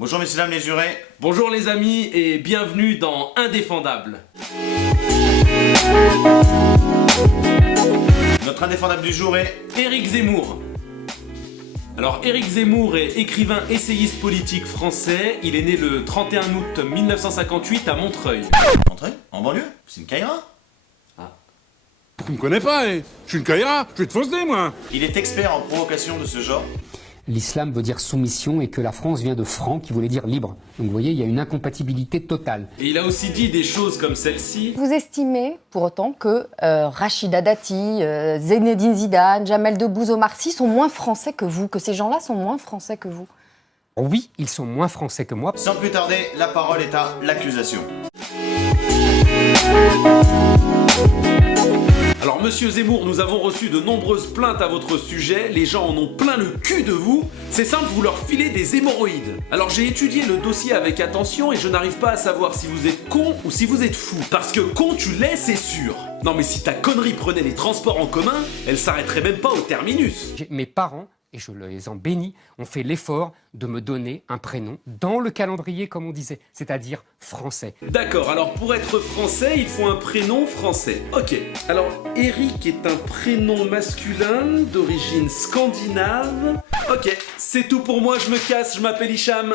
Bonjour messieurs, dames les jurés. Bonjour les amis et bienvenue dans Indéfendable. Notre indéfendable du jour est... Éric Zemmour. Alors Éric Zemmour est écrivain essayiste politique français. Il est né le 31 août 1958 à Montreuil. Montreuil? En banlieue? C'est une caïra? Tu me connais pas, hein. Je suis une caïra, je vais te fausser, moi. Il est expert en provocation de ce genre. L'islam veut dire soumission et que la France vient de franc, qui voulait dire libre. Donc vous voyez, il y a une incompatibilité totale. Et il a aussi dit des choses comme celle-ci. Vous estimez pour autant que Rachida Dati, Zinedine Zidane, Jamel Debbouze, Omar Sy sont moins français que vous, que ces gens-là sont moins français que vous? Oui, ils sont moins français que moi. Sans plus tarder, la parole est à l'accusation. Alors monsieur Zemmour, nous avons reçu de nombreuses plaintes à votre sujet, les gens en ont plein le cul de vous, c'est simple, vous leur filez des hémorroïdes. Alors j'ai étudié le dossier avec attention et je n'arrive pas à savoir si vous êtes con ou si vous êtes fou. Parce que con tu l'es, c'est sûr. Non mais si ta connerie prenait les transports en commun, elle s'arrêterait même pas au terminus. Mes parents, et je les en bénis, ont fait l'effort de me donner un prénom dans le calendrier, comme on disait, c'est-à-dire français. D'accord, alors pour être français, il faut un prénom français. Ok, alors Eric est un prénom masculin d'origine scandinave. Ok, c'est tout pour moi, je me casse, je m'appelle Hicham.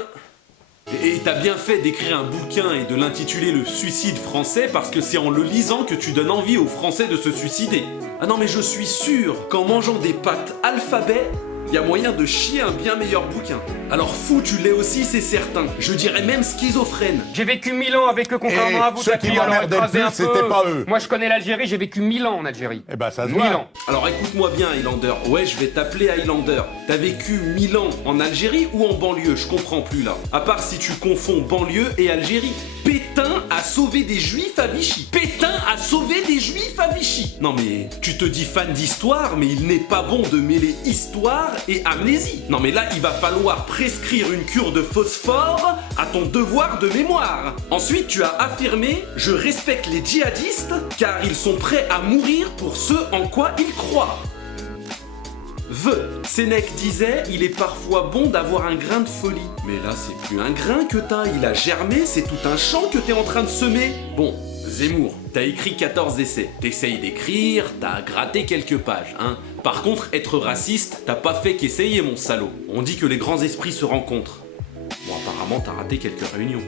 Et t'as bien fait d'écrire un bouquin et de l'intituler Le suicide français parce que c'est en le lisant que tu donnes envie aux Français de se suicider. Ah non mais je suis sûr qu'en mangeant des pâtes alphabet, il y a moyen de chier un bien meilleur bouquin. Alors fou tu l'es aussi, c'est certain. Je dirais même schizophrène. J'ai vécu 1000 ans avec eux, contrairement à vous, ceux qui Tati, alors m'emmerdaient le écrasez plus, un peu. c'était pas eux. Moi je connais l'Algérie, j'ai vécu 1000 ans en Algérie. Eh ben, ça se 1000 voit. ans. Alors écoute-moi bien Highlander, ouais je vais t'appeler Highlander. T'as vécu 1000 ans en Algérie ou en banlieue, je comprends plus là. À part si tu confonds banlieue et Algérie. Pétain a sauvé des juifs à Vichy. Pétain a sauvé des juifs à Vichy. Non mais tu te dis fan d'histoire, mais il n'est pas bon de mêler histoire et amnésie. Non mais là il va falloir prescrire une cure de phosphore à ton devoir de mémoire. Ensuite tu as affirmé « Je respecte les djihadistes car ils sont prêts à mourir pour ce en quoi ils croient ». Sénèque disait « Il est parfois bon d'avoir un grain de folie ». Mais là, c'est plus un grain que t'as, il a germé, c'est tout un champ que t'es en train de semer. Bon, Zemmour, t'as écrit 14 essais. T'essayes d'écrire, t'as gratté quelques pages, hein. Par contre, être raciste, t'as pas fait qu'essayer, mon salaud. On dit que les grands esprits se rencontrent. Bon, apparemment, t'as raté quelques réunions.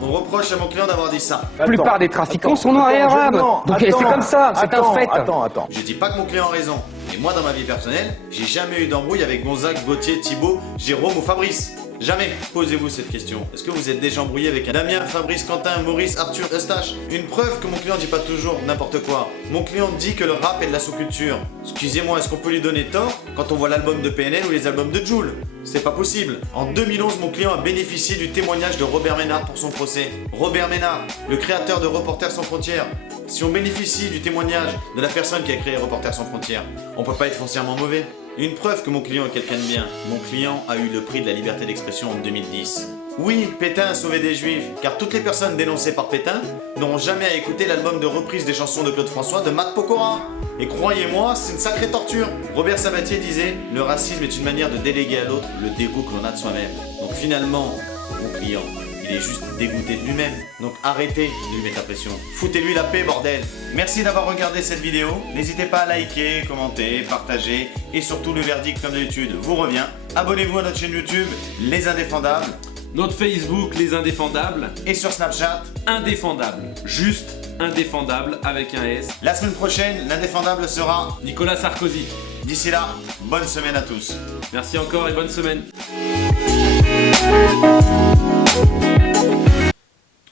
On reproche à mon client d'avoir dit ça. La plupart des trafiquants sont noirs et arabes. Donc c'est comme ça, c'est un fait. Attends. Je dis pas que mon client a raison. Et moi, dans ma vie personnelle, j'ai jamais eu d'embrouille avec Gonzague, Gauthier, Thibaut, Jérôme ou Fabrice. Jamais. Posez-vous cette question. Est-ce que vous êtes déjà embrouillé avec un Damien, Fabrice, Quentin, Maurice, Arthur, Eustache? Une preuve que mon client dit pas toujours n'importe quoi. Mon client dit que le rap est de la sous-culture. Excusez-moi, est-ce qu'on peut lui donner tort quand on voit l'album de PNL ou les albums de Jul? C'est pas possible. En 2011, mon client a bénéficié du témoignage de Robert Ménard pour son procès. Robert Ménard, le créateur de Reporters sans frontières. Si on bénéficie du témoignage de la personne qui a créé Reporters sans frontières, on peut pas être foncièrement mauvais. Une preuve que mon client est quelqu'un de bien. Mon client a eu le prix de la liberté d'expression en 2010. Oui, Pétain a sauvé des juifs, car toutes les personnes dénoncées par Pétain n'auront jamais à écouter l'album de reprise des chansons de Claude François de Matt Pokora. Et croyez-moi, c'est une sacrée torture. Robert Sabatier disait « Le racisme est une manière de déléguer à l'autre le dégoût que l'on a de soi-même. » Donc finalement, mon client, il est juste dégoûté de lui-même. Donc arrêtez de lui mettre la pression. Foutez-lui la paix, bordel. Merci d'avoir regardé cette vidéo. N'hésitez pas à liker, commenter, partager. Et surtout, le verdict, comme d'habitude, vous revient. Abonnez-vous à notre chaîne YouTube, Les Indéfendables. Notre Facebook, Les Indéfendables. Et sur Snapchat. Indéfendable. Juste indéfendable avec un S. La semaine prochaine, l'Indéfendable sera... Nicolas Sarkozy. D'ici là, bonne semaine à tous. Merci encore et bonne semaine.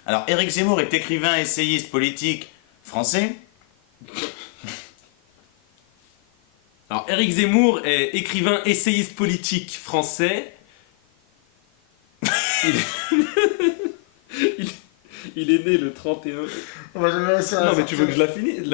Alors, Éric Zemmour est écrivain, essayiste, politique français. Alors, Éric Zemmour est écrivain, essayiste politique français. Il est né le 31... Non mais tu veux que je la finisse